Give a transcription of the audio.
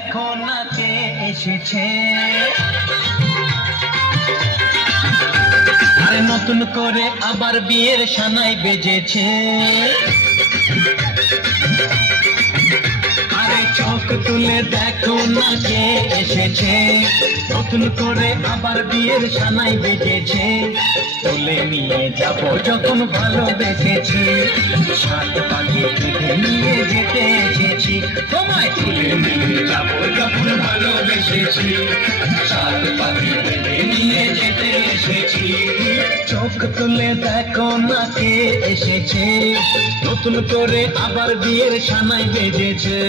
দেখো না কে এসেছে। আরে নতুন করে আবার বিয়ের সানাই বেজেছে। আরে চোখ তুলে দেখো না কে এসেছে। নতুন করে আবার বিয়ের সানাই বেজেছে। তুলে নিয়ে যাব যখন ভালোবেসেছি, সাত পাখি বেঁধে নিয়ে যেতে এসেছি। তোমায় তুলে নিয়ে যাব যখন ভালোবেসেছি, সাত পাখি বেঁধে নিয়ে যেতে এসেছি। চোখ তুলে দেখো না কে এসেছে। নতুন করে আবার বিয়ের সানাই বেজেছে।